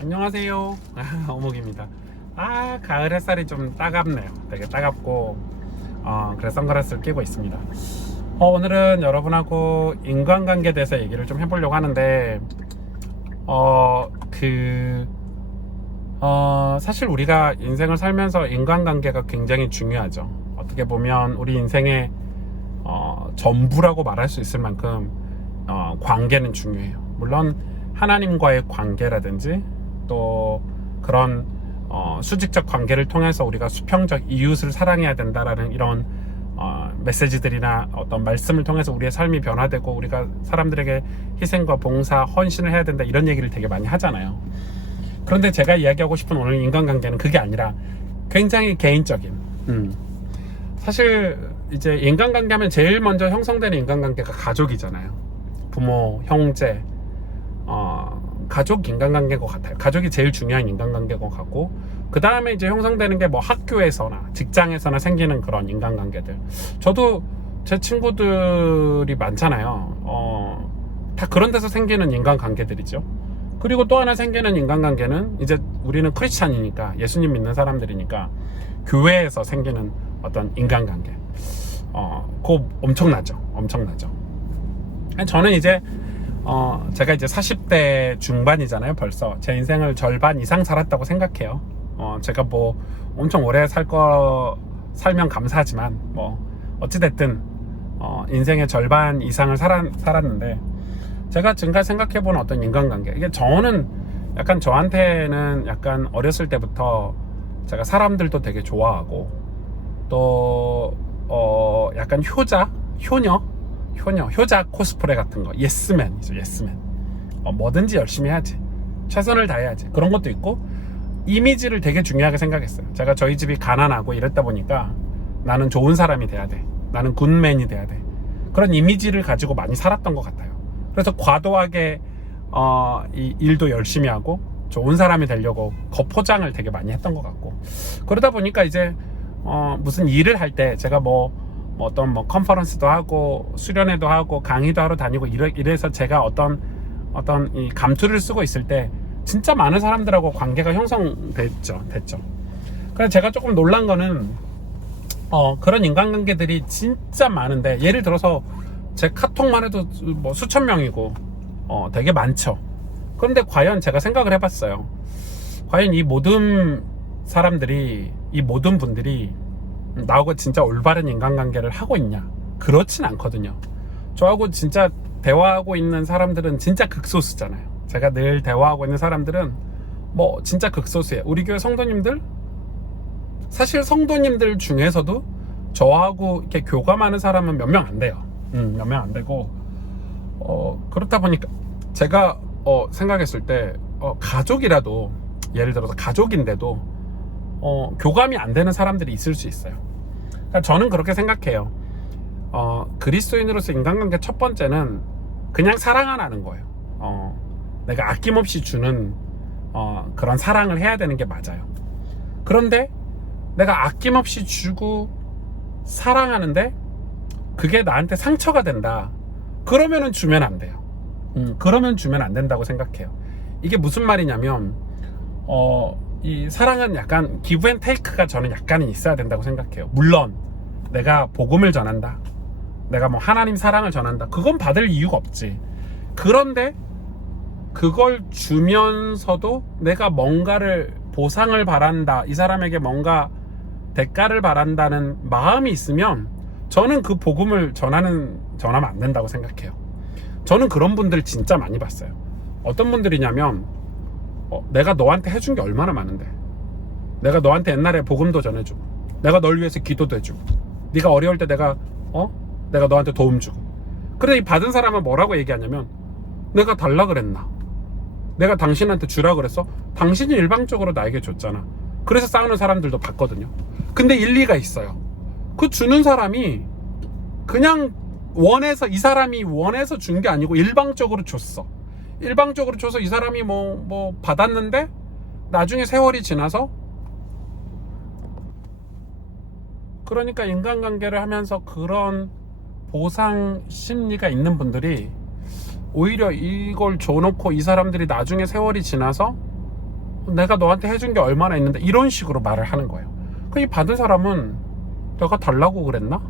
안녕하세요. 어묵입니다. 가을 햇살이 좀 따갑네요. 되게 따갑고 그래서 선글라스를 끼고 있습니다. 오늘은 여러분하고 인간관계에 대해서 얘기를 좀 해보려고 하는데 사실 우리가 인생을 살면서 인간관계가 굉장히 중요하죠. 어떻게 보면 우리 인생의 전부라고 말할 수 있을 만큼 관계는 중요해요. 물론 하나님과의 관계라든지 또 그런 수직적 관계를 통해서 우리가 수평적 이웃을 사랑해야 된다라는 이런 메시지들이나 어떤 말씀을 통해서 우리의 삶이 변화되고 우리가 사람들에게 희생과 봉사, 헌신을 해야 된다, 이런 얘기를 되게 많이 하잖아요. 그런데 제가 이야기하고 싶은 오늘 인간관계는 그게 아니라 굉장히 개인적인, 사실 이제 인간관계 하면 제일 먼저 형성되는 인간관계가 가족이잖아요. 부모, 형제, 가족 인간관계인 것 같아요. 가족이 제일 중요한 인간관계인 것 같고, 그 다음에 이제 형성되는 게 뭐 학교에서나 직장에서나 생기는 그런 인간관계들. 저도 제 친구들이 많잖아요. 다 그런 데서 생기는 인간관계들이죠. 그리고 또 하나 생기는 인간관계는 이제 우리는 크리스찬이니까, 예수님 믿는 사람들이니까 교회에서 생기는 어떤 인간관계. 그거 엄청나죠. 저는 이제 제가 이제 40대 중반이잖아요. 벌써 제 인생을 절반 이상 살았다고 생각해요. 제가 뭐 엄청 오래 살면 감사하지만 뭐 어찌됐든 인생의 절반 이상을 살았는데, 제가 지금까지 생각해본 어떤 인간관계, 이게 저는 약간, 저한테는 약간 어렸을 때부터 제가 사람들도 되게 좋아하고, 또 약간 효자 코스프레 같은 거, 예스맨이죠. 예스맨. 뭐든지 열심히 해야지, 최선을 다해야지, 그런 것도 있고, 이미지를 되게 중요하게 생각했어요. 제가 저희 집이 가난하고 이랬다 보니까 나는 좋은 사람이 돼야 돼, 나는 굿맨이 돼야 돼, 그런 이미지를 가지고 많이 살았던 것 같아요. 그래서 과도하게 이 일도 열심히 하고 좋은 사람이 되려고 겉포장을 되게 많이 했던 것 같고, 그러다 보니까 이제 무슨 일을 할 때 제가 어떤 컨퍼런스도 하고 수련회도 하고 강의도 하러 다니고 이래서 제가 어떤 이 감투를 쓰고 있을 때 진짜 많은 사람들하고 관계가 형성됐죠. 그래서 제가 조금 놀란 거는 그런 인간관계들이 진짜 많은데, 예를 들어서 제 카톡만 해도 뭐 수천 명이고 되게 많죠. 그런데 과연 제가 생각을 해봤어요. 과연 이 모든 사람들이, 이 모든 분들이 나하고 진짜 올바른 인간관계를 하고 있냐? 그렇진 않거든요. 저하고 진짜 대화하고 있는 사람들은 진짜 극소수잖아요. 제가 늘 대화하고 있는 사람들은 뭐 진짜 극소수예요. 우리 교회 성도님들, 사실 성도님들 중에서도 저하고 이렇게 교감하는 사람은 몇 명 안 돼요. 몇 명 안 되고, 그렇다 보니까 제가 생각했을 때 가족이라도, 예를 들어서 가족인데도 교감이 안 되는 사람들이 있을 수 있어요. 그러니까 저는 그렇게 생각해요. 그리스도인으로서 인간관계 첫 번째는 그냥 사랑하라는 거예요. 내가 아낌없이 주는 그런 사랑을 해야 되는 게 맞아요. 그런데 내가 아낌없이 주고 사랑하는데 그게 나한테 상처가 된다, 그러면은 주면 안 돼요. 그러면 주면 안 된다고 생각해요. 이게 무슨 말이냐면 이 사랑은 약간 기브 앤 테이크가 저는 약간은 있어야 된다고 생각해요. 물론 내가 복음을 전한다, 내가 뭐 하나님 사랑을 전한다, 그건 받을 이유가 없지. 그런데 그걸 주면서도 내가 뭔가를 보상을 바란다, 이 사람에게 뭔가 대가를 바란다는 마음이 있으면 저는 그 복음을 전하면 안 된다고 생각해요. 저는 그런 분들 진짜 많이 봤어요. 어떤 분들이냐면 내가 너한테 해준 게 얼마나 많은데, 내가 너한테 옛날에 복음도 전해주고, 내가 널 위해서 기도도 해주고, 네가 어려울 때 내가 너한테 도움 주고, 그런데 이 받은 사람은 뭐라고 얘기하냐면, 내가 달라 그랬나, 내가 당신한테 주라 그랬어, 당신이 일방적으로 나에게 줬잖아. 그래서 싸우는 사람들도 봤거든요. 근데 일리가 있어요. 그 주는 사람이 그냥 이 사람이 원해서 준 게 아니고 일방적으로 줬어. 일방적으로 줘서 이 사람이 뭐 받았는데, 나중에 세월이 지나서, 그러니까 인간관계를 하면서 그런 보상 심리가 있는 분들이 오히려 이걸 줘놓고 이 사람들이 나중에 세월이 지나서 내가 너한테 해준 게 얼마나 있는데 이런 식으로 말을 하는 거예요. 이 받은 사람은 내가 달라고 그랬나?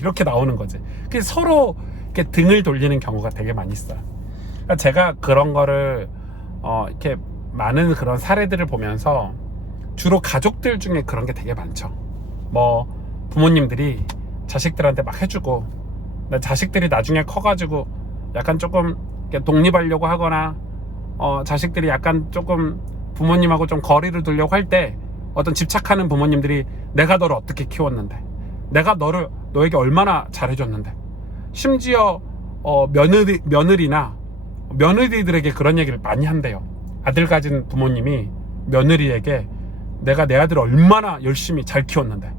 이렇게 나오는 거지. 그래서 서로 이렇게 등을 돌리는 경우가 되게 많이 있어요. 그러니까 제가 그런 거를 이렇게 많은 그런 사례들을 보면서 주로 가족들 중에 그런 게 되게 많죠. 뭐 부모님들이 자식들한테 막 해주고 자식들이 나중에 커가지고 약간 조금 독립하려고 하거나 자식들이 약간 조금 부모님하고 좀 거리를 두려고 할 때 어떤 집착하는 부모님들이 내가 너를 어떻게 키웠는데, 내가 너에게 얼마나 잘해줬는데, 심지어 며느리나 며느리들에게 그런 얘기를 많이 한대요. 아들 가진 부모님이 며느리에게 내가 내 아들을 얼마나 열심히 잘 키웠는데,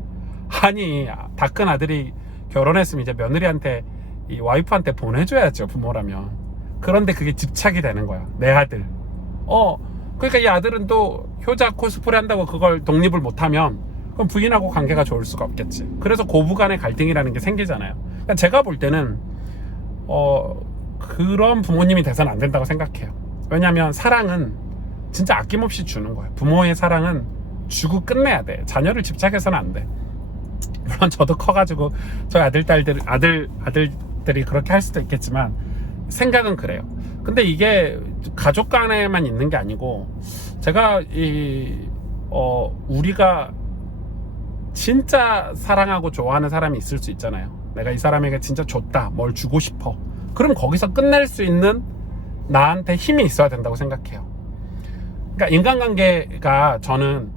아니 다 큰 아들이 결혼했으면 이제 며느리한테 이 와이프한테 보내줘야죠, 부모라면. 그런데 그게 집착이 되는 거야, 내 아들. 그러니까 이 아들은 또 효자 코스프레 한다고 그걸 독립을 못하면 그럼 부인하고 관계가 좋을 수가 없겠지. 그래서 고부간의 갈등이라는 게 생기잖아요. 그러니까 제가 볼 때는 그런 부모님이 돼서는 안 된다고 생각해요. 왜냐하면 사랑은 진짜 아낌없이 주는 거예요. 부모의 사랑은 주고 끝내야 돼. 자녀를 집착해서는 안 돼. 물론 저도 커가지고 저희 아들들이 그렇게 할 수도 있겠지만 생각은 그래요. 근데 이게 가족 간에만 있는 게 아니고, 제가 우리가 진짜 사랑하고 좋아하는 사람이 있을 수 있잖아요. 내가 이 사람에게 진짜 줬다, 뭘 주고 싶어. 그럼 거기서 끝낼 수 있는 나한테 힘이 있어야 된다고 생각해요. 그러니까 인간관계가, 저는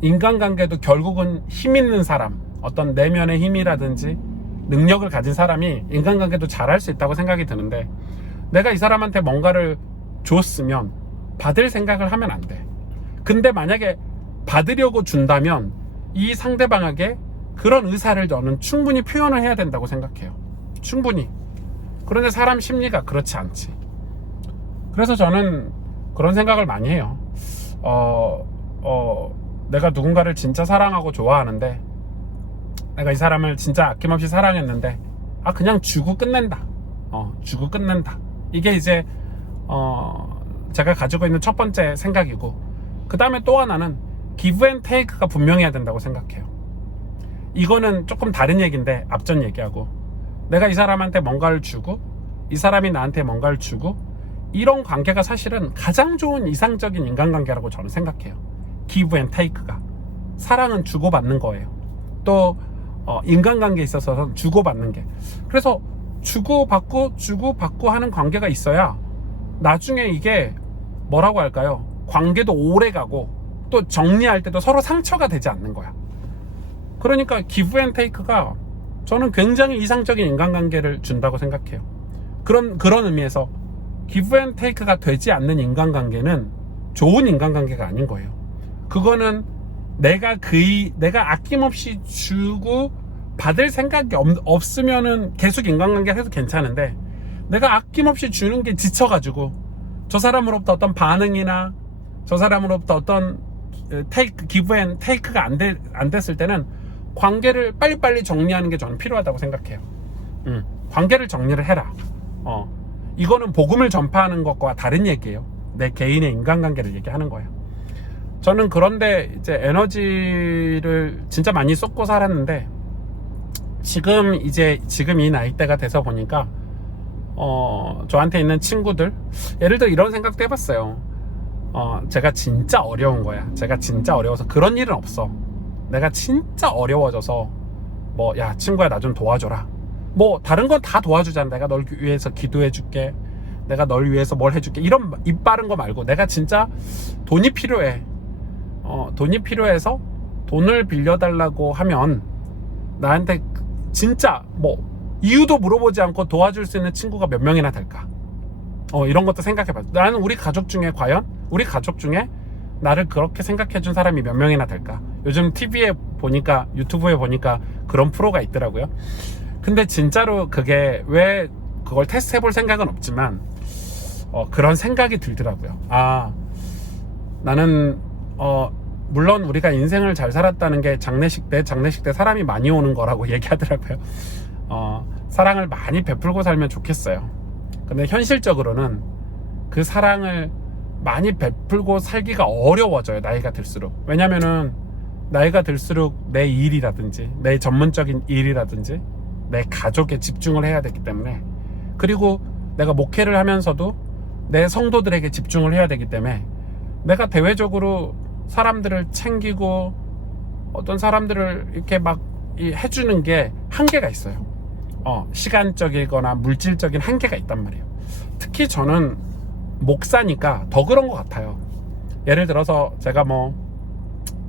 인간관계도 결국은 힘 있는 사람, 어떤 내면의 힘이라든지 능력을 가진 사람이 인간관계도 잘할 수 있다고 생각이 드는데, 내가 이 사람한테 뭔가를 줬으면 받을 생각을 하면 안 돼. 근데 만약에 받으려고 준다면 이 상대방에게 그런 의사를 저는 충분히 표현을 해야 된다고 생각해요. 충분히. 그런데 사람 심리가 그렇지 않지. 그래서 저는 그런 생각을 많이 해요. 내가 누군가를 진짜 사랑하고 좋아하는데, 내가 이 사람을 진짜 아낌없이 사랑했는데, 그냥 주고 끝낸다. 주고 끝낸다. 이게 이제 제가 가지고 있는 첫 번째 생각이고, 그 다음에 또 하나는 give and take가 분명해야 된다고 생각해요. 이거는 조금 다른 얘기인데, 앞전 얘기하고, 내가 이 사람한테 뭔가를 주고 이 사람이 나한테 뭔가를 주고, 이런 관계가 사실은 가장 좋은 이상적인 인간관계라고 저는 생각해요. give and take가. 사랑은 주고받는 거예요. 또 인간관계에 있어서는 주고받는 게. 그래서 주고받고 하는 관계가 있어야 나중에 이게 뭐라고 할까요? 관계도 오래 가고 또 정리할 때도 서로 상처가 되지 않는 거야. 그러니까 give and take가 저는 굉장히 이상적인 인간관계를 준다고 생각해요. 그런 의미에서 give and take가 되지 않는 인간관계는 좋은 인간관계가 아닌 거예요. 그거는 내가 아낌없이 주고 받을 생각이 없으면은 계속 인간관계 해도 괜찮은데, 내가 아낌없이 주는 게 지쳐가지고 저 사람으로부터 어떤 반응이나 저 사람으로부터 어떤 give and take가 안 됐을 때는 관계를 빨리빨리 정리하는 게 저는 필요하다고 생각해요. 관계를 정리를 해라. 이거는 복음을 전파하는 것과 다른 얘기예요. 내 개인의 인간관계를 얘기하는 거예요. 저는 그런데 이제 에너지를 진짜 많이 쏟고 살았는데, 지금 이 나이대가 돼서 보니까 저한테 있는 친구들, 예를 들어 이런 생각도 해봤어요. 제가 진짜 어려운 거야. 제가 진짜 어려워서 그런 일은 없어. 내가 진짜 어려워져서 야 친구야 나 좀 도와줘라. 다른 건 다 도와주잖아. 내가 널 위해서 기도해줄게, 내가 널 위해서 뭘 해줄게, 이런 입 바른 거 말고, 내가 진짜 돈이 필요해. 돈이 필요해서 돈을 빌려달라고 하면 나한테 진짜 이유도 물어보지 않고 도와줄 수 있는 친구가 몇 명이나 될까? 이런 것도 생각해봐. 나는 우리 가족 중에 나를 그렇게 생각해준 사람이 몇 명이나 될까? 요즘 TV에 보니까, 유튜브에 보니까 그런 프로가 있더라고요. 근데 진짜로 그게 왜 그걸 테스트해볼 생각은 없지만 그런 생각이 들더라고요. 나는 물론 우리가 인생을 잘 살았다는 게 장례식 때 사람이 많이 오는 거라고 얘기하더라고요. 사랑을 많이 베풀고 살면 좋겠어요. 근데 현실적으로는 그 사랑을 많이 베풀고 살기가 어려워져요. 나이가 들수록. 왜냐면은 나이가 들수록 내 일이라든지 내 전문적인 일이라든지 내 가족에 집중을 해야 되기 때문에, 그리고 내가 목회를 하면서도 내 성도들에게 집중을 해야 되기 때문에 내가 대외적으로 사람들을 챙기고 어떤 사람들을 이렇게 막 해주는 게 한계가 있어요. 시간적이거나 물질적인 한계가 있단 말이에요. 특히 저는 목사니까 더 그런 것 같아요. 예를 들어서 제가 뭐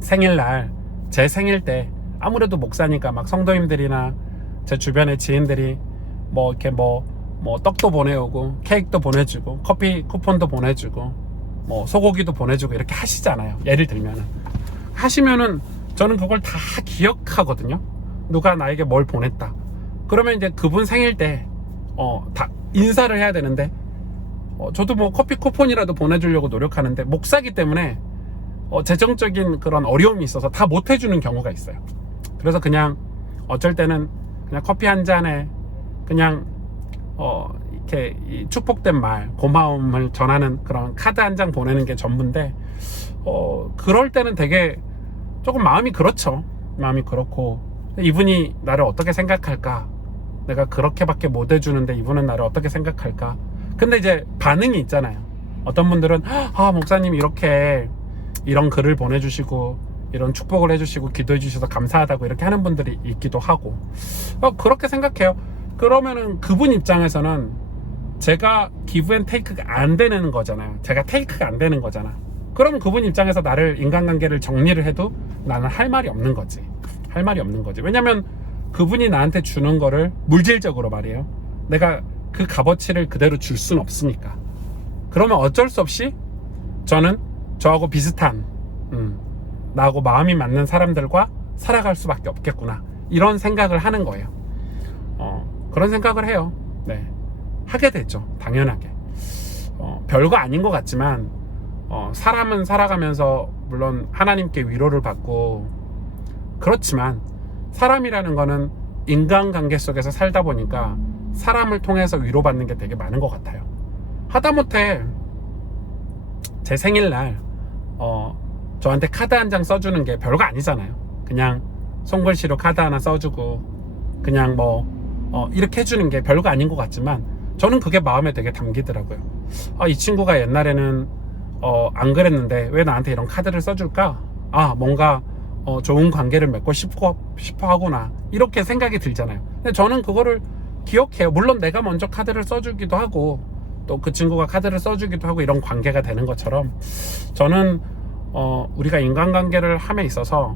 생일날, 제 생일 때 아무래도 목사니까 막 성도님들이나 제 주변의 지인들이 뭐 이렇게 뭐 떡도 보내오고 케이크도 보내주고 커피 쿠폰도 보내주고 뭐 소고기도 보내주고 이렇게 하시잖아요. 예를 들면은 하시면은 저는 그걸 다 기억하거든요. 누가 나에게 뭘 보냈다 그러면 이제 그분 생일 때 다 인사를 해야 되는데 저도 뭐 커피 쿠폰이라도 보내주려고 노력하는데 목사기 때문에 재정적인 그런 어려움이 있어서 다 못 해주는 경우가 있어요. 그래서 그냥 어쩔 때는 그냥 커피 한 잔에 그냥 이렇게 축복된 말, 고마움을 전하는 그런 카드 한 장 보내는 게 전부인데 그럴 때는 되게 조금 마음이 그렇죠. 마음이 그렇고, 이분이 나를 어떻게 생각할까, 내가 그렇게밖에 못 해주는데 이분은 나를 어떻게 생각할까. 근데 이제 반응이 있잖아요. 어떤 분들은 목사님 이렇게 이런 글을 보내주시고 이런 축복을 해주시고 기도해 주셔서 감사하다고 이렇게 하는 분들이 있기도 하고, 그렇게 생각해요. 그러면은 그분 입장에서는 제가 기브 앤 테이크가 안 되는 거잖아요. 제가 테이크가 안 되는 거잖아. 그럼 그분 입장에서 나를, 인간관계를 정리를 해도 나는 할 말이 없는 거지. 할 말이 없는 거지. 왜냐면 그분이 나한테 주는 거를 물질적으로 말이에요, 내가 그 값어치를 그대로 줄 수는 없으니까. 그러면 어쩔 수 없이 저는 저하고 비슷한 나하고 마음이 맞는 사람들과 살아갈 수밖에 없겠구나, 이런 생각을 하는 거예요. 그런 생각을 해요. 네, 하게 되죠. 당연하게. 별거 아닌 것 같지만 사람은 살아가면서 물론 하나님께 위로를 받고 그렇지만, 사람이라는 거는 인간관계 속에서 살다 보니까 사람을 통해서 위로받는 게 되게 많은 것 같아요. 하다못해 제 생일날 저한테 카드 한 장 써주는 게 별거 아니잖아요. 그냥 손글씨로 카드 하나 써주고 그냥 이렇게 해주는 게 별거 아닌 것 같지만, 저는 그게 마음에 되게 담기더라고요. 이 친구가 옛날에는 안 그랬는데 왜 나한테 이런 카드를 써줄까? 뭔가 좋은 관계를 맺고 싶어 하구나, 이렇게 생각이 들잖아요. 근데 저는 그거를 기억해요. 물론 내가 먼저 카드를 써주기도 하고 또 그 친구가 카드를 써주기도 하고 이런 관계가 되는 것처럼, 저는 우리가 인간관계를 함에 있어서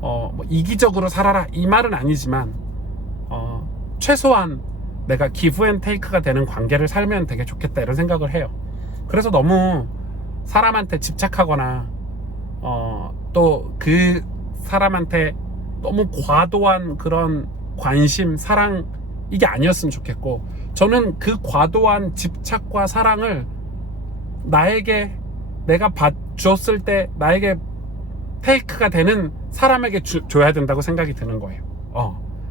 뭐 이기적으로 살아라 이 말은 아니지만 최소한 내가 기브 앤 테이크가 되는 관계를 살면 되게 좋겠다, 이런 생각을 해요. 그래서 너무 사람한테 집착하거나 또 그 사람한테 너무 과도한 그런 관심, 사랑, 이게 아니었으면 좋겠고, 저는 그 과도한 집착과 사랑을 나에게, 내가 줬을 때 나에게 테이크가 되는 사람에게 줘야 된다고 생각이 드는 거예요.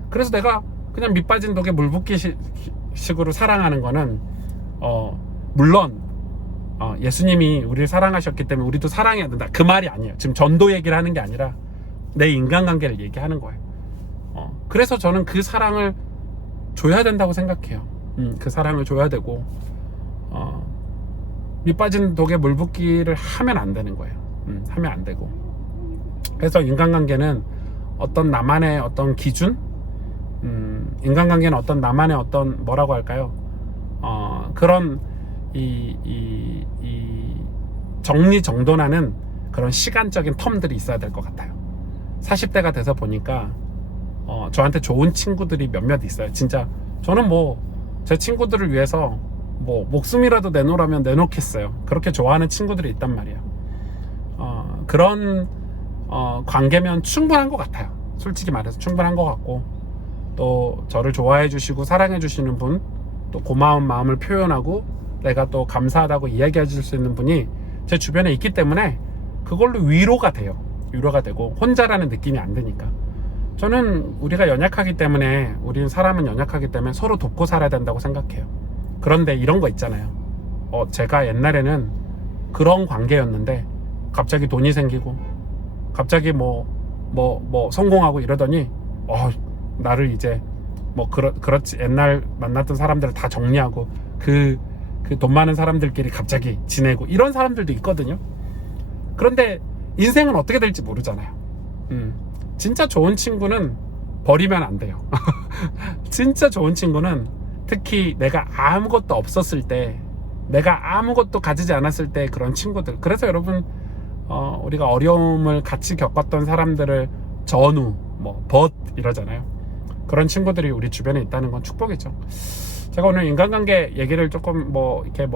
그래서 내가 그냥 밑빠진 독에 물 붓기 식으로 사랑하는 거는 물론 예수님이 우리를 사랑하셨기 때문에 우리도 사랑해야 된다, 그 말이 아니에요. 지금 전도 얘기를 하는 게 아니라 내 인간관계를 얘기하는 거예요. 그래서 저는 그 사랑을 줘야 된다고 생각해요. 그 사랑을 줘야 되고 밑빠진 독에 물 붓기를 하면 안 되는 거예요. 하면 안 되고. 그래서 인간관계는 어떤 나만의 어떤 기준, 인간관계는 어떤 나만의 어떤 뭐라고 할까요? 그런 이 정리정돈하는 그런 시간적인 텀들이 있어야 될 것 같아요. 40대가 돼서 보니까 저한테 좋은 친구들이 몇몇 있어요. 진짜 저는 제 친구들을 위해서 목숨이라도 내놓으라면 내놓겠어요. 그렇게 좋아하는 친구들이 있단 말이에요. 그런 관계면 충분한 것 같아요. 솔직히 말해서 충분한 것 같고, 또 저를 좋아해 주시고 사랑해 주시는 분, 또 고마운 마음을 표현하고 내가 또 감사하다고 이야기해 줄 수 있는 분이 제 주변에 있기 때문에 그걸로 위로가 돼요. 위로가 되고 혼자라는 느낌이 안 드니까. 저는 우리가 연약하기 때문에, 우리는 사람은 연약하기 때문에 서로 돕고 살아야 된다고 생각해요. 그런데 이런 거 있잖아요. 제가 옛날에는 그런 관계였는데 갑자기 돈이 생기고 갑자기 뭐 성공하고 이러더니 나를 이제 그렇지 옛날 만났던 사람들을 다 정리하고 그 돈 많은 사람들끼리 갑자기 지내고 이런 사람들도 있거든요. 그런데 인생은 어떻게 될지 모르잖아요. 진짜 좋은 친구는 버리면 안 돼요. 진짜 좋은 친구는 특히 내가 아무것도 없었을 때, 내가 아무것도 가지지 않았을 때 그런 친구들. 그래서 여러분 우리가 어려움을 같이 겪었던 사람들을 전우, 벗 이러잖아요. 그런 친구들이 우리 주변에 있다는 건 축복이죠. 제가 오늘 인간관계 얘기를 조금 이렇게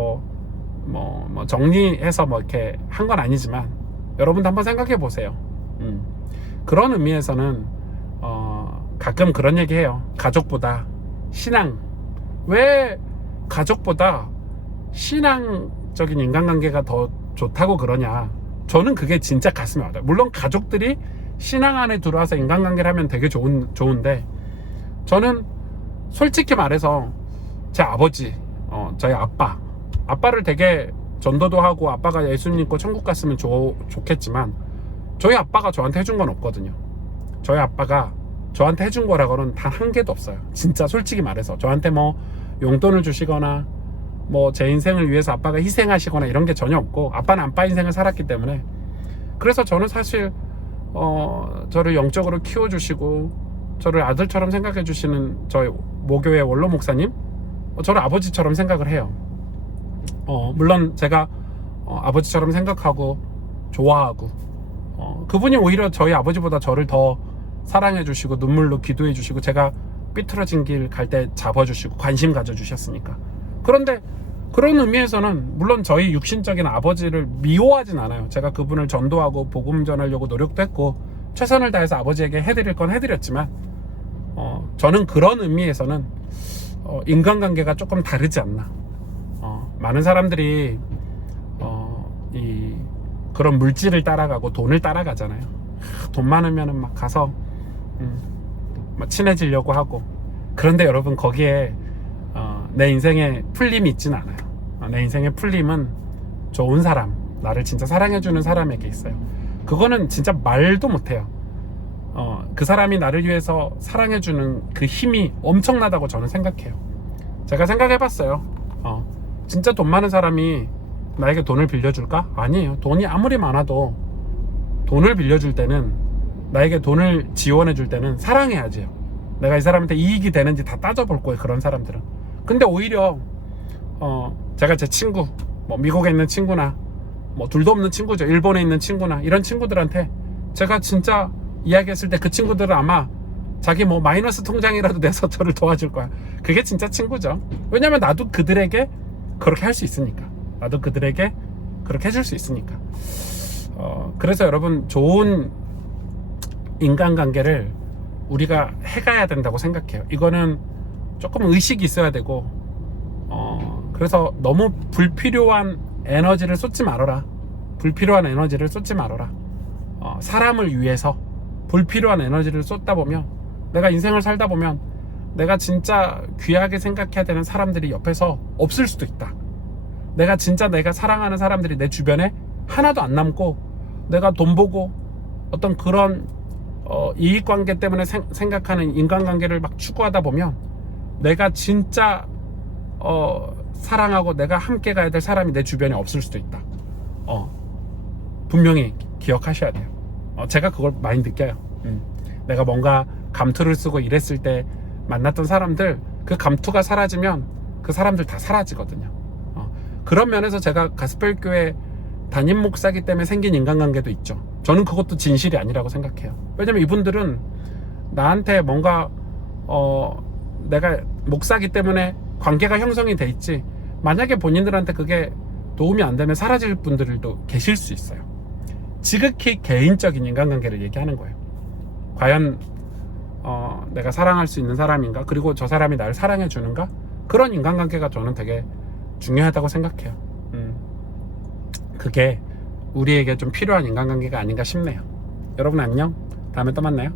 정리해서 이렇게 한 건 아니지만 여러분도 한번 생각해 보세요. 그런 의미에서는 가끔 그런 얘기 해요. 가족보다 신앙. 왜 가족보다 신앙적인 인간관계가 더 좋다고 그러냐. 저는 그게 진짜 가슴에 와닿아요. 물론 가족들이 신앙 안에 들어와서 인간관계를 하면 되게 좋은데 저는 솔직히 말해서 제 아버지, 저희 아빠를 되게 전도도 하고 아빠가 예수 믿고 천국 갔으면 좋겠지만 저희 아빠가 저한테 해준 건 없거든요. 저희 아빠가 저한테 해준 거라고는 단 한 개도 없어요. 진짜 솔직히 말해서 저한테 용돈을 주시거나 제 인생을 위해서 아빠가 희생하시거나 이런 게 전혀 없고 아빠는 아빠 인생을 살았기 때문에 그래서 저는 사실 저를 영적으로 키워주시고 저를 아들처럼 생각해 주시는 저희 모교의 원로 목사님 저를 아버지처럼 생각을 해요. 물론 제가 아버지처럼 생각하고 좋아하고 그분이 오히려 저희 아버지보다 저를 더 사랑해 주시고 눈물로 기도해 주시고 제가 삐뚤어진 길 갈 때 잡아주시고 관심 가져주셨으니까. 그런데 그런 의미에서는 물론 저희 육신적인 아버지를 미워하진 않아요. 제가 그분을 전도하고 복음 전하려고 노력도 했고 최선을 다해서 아버지에게 해드릴 건 해드렸지만 저는 그런 의미에서는 인간관계가 조금 다르지 않나. 많은 사람들이 그런 물질을 따라가고 돈을 따라가잖아요. 돈 많으면은 막 가서 막 친해지려고 하고. 그런데 여러분 거기에 내 인생에 풀림이 있진 않아요. 내 인생의 풀림은 좋은 사람, 나를 진짜 사랑해주는 사람에게 있어요. 그거는 진짜 말도 못해요. 그 사람이 나를 위해서 사랑해주는 그 힘이 엄청나다고 저는 생각해요. 제가 생각해봤어요. 진짜 돈 많은 사람이 나에게 돈을 빌려줄까? 아니에요. 돈이 아무리 많아도 돈을 빌려줄 때는 나에게 돈을 지원해줄 때는 사랑해야지요. 내가 이 사람한테 이익이 되는지 다 따져볼 거예요. 그런 사람들은. 근데 오히려 제가 제 친구 미국에 있는 친구나 둘도 없는 친구죠. 일본에 있는 친구나 이런 친구들한테 제가 진짜 이야기했을 때 그 친구들은 아마 자기 마이너스 통장이라도 내서 저를 도와줄 거야. 그게 진짜 친구죠. 왜냐면 나도 그들에게 그렇게 할 수 있으니까. 나도 그들에게 그렇게 해줄 수 있으니까. 그래서 여러분 좋은 인간관계를 우리가 해가야 된다고 생각해요. 이거는 조금 의식이 있어야 되고 그래서 너무 불필요한 에너지를 쏟지 말아라. 불필요한 에너지를 쏟지 말아라. 사람을 위해서 불필요한 에너지를 쏟다 보면 내가 인생을 살다 보면 내가 진짜 귀하게 생각해야 되는 사람들이 옆에서 없을 수도 있다. 내가 진짜 내가 사랑하는 사람들이 내 주변에 하나도 안 남고 내가 돈 보고 어떤 그런 이익관계 때문에 생각하는 인간관계를 막 추구하다 보면 내가 진짜 사랑하고 내가 함께 가야 될 사람이 내 주변에 없을 수도 있다. 분명히 기억하셔야 돼요. 제가 그걸 많이 느껴요. 내가 뭔가 감투를 쓰고 이랬을 때 만났던 사람들 그 감투가 사라지면 그 사람들 다 사라지거든요. 그런 면에서 제가 가스펠교회 담임 목사기 때문에 생긴 인간관계도 있죠. 저는 그것도 진실이 아니라고 생각해요. 왜냐면 이분들은 나한테 뭔가 내가 목사기 때문에 관계가 형성이 돼 있지 만약에 본인들한테 그게 도움이 안 되면 사라질 분들도 계실 수 있어요. 지극히 개인적인 인간관계를 얘기하는 거예요. 과연 내가 사랑할 수 있는 사람인가? 그리고 저 사람이 나를 사랑해 주는가? 그런 인간관계가 저는 되게 중요하다고 생각해요. 그게 우리에게 좀 필요한 인간관계가 아닌가 싶네요. 여러분 안녕. 다음에 또 만나요.